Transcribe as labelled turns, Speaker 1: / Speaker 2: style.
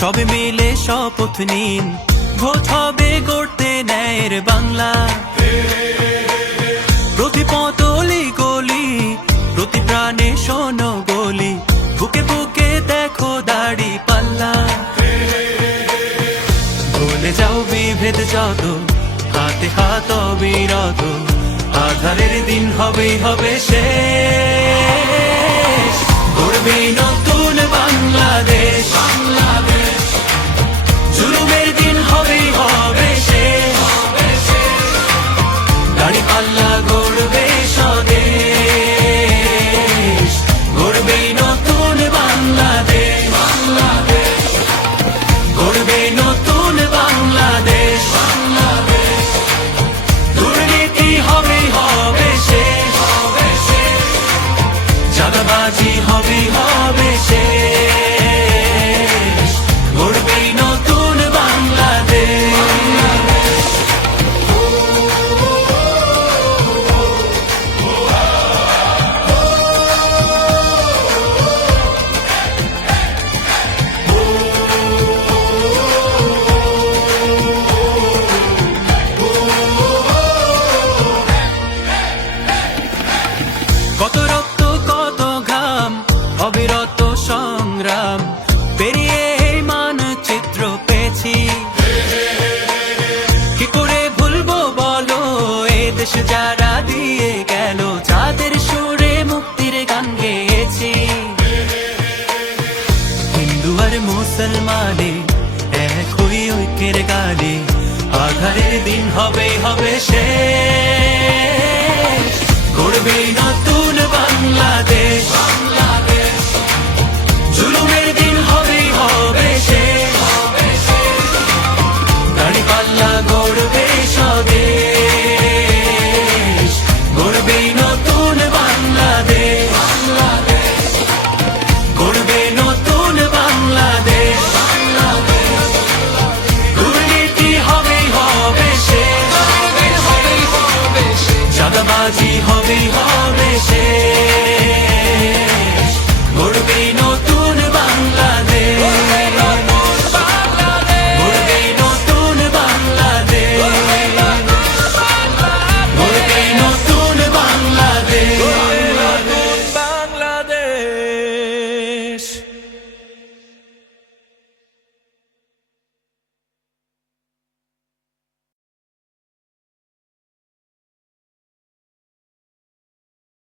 Speaker 1: সবে মিলে শপথ নিন। ভোট হবে গড়তে ন্যায়ের বাংলা। প্রতি পতলি গলি, প্রতি প্রাণে শোনো গলি। বুকে বুকে দেখো দাড়ি পাল্লা। ভুলে যাও বিভেদ যত, হাতে হাত বিরত আধারের দিন হবেই হবে শেষ। গড়বে নতুন বাংলাদেশ। বাংলাদেশ জুলুমের দিন হবেই হবে শেষ গাড়ি পাল্লা গড়বে স্বদেশ। গড়বে নতুন বাংলাদেশ। বাংলাদেশ গড়বে নতুন বাংলাদেশ। বাংলাদেশ দুর্নীতি হবে হবে শেষ হবে চাঁদাবাজি হবে হবে এ দেশ যারা দিয়ে গেল যাদের সুরে মুক্তির গান গেয়েছি। হিন্দু আর মুসলমানে এক হই ঐক্যের গানে, আধারের দিন হবে হবে শেষ। হতেই হবে শেষ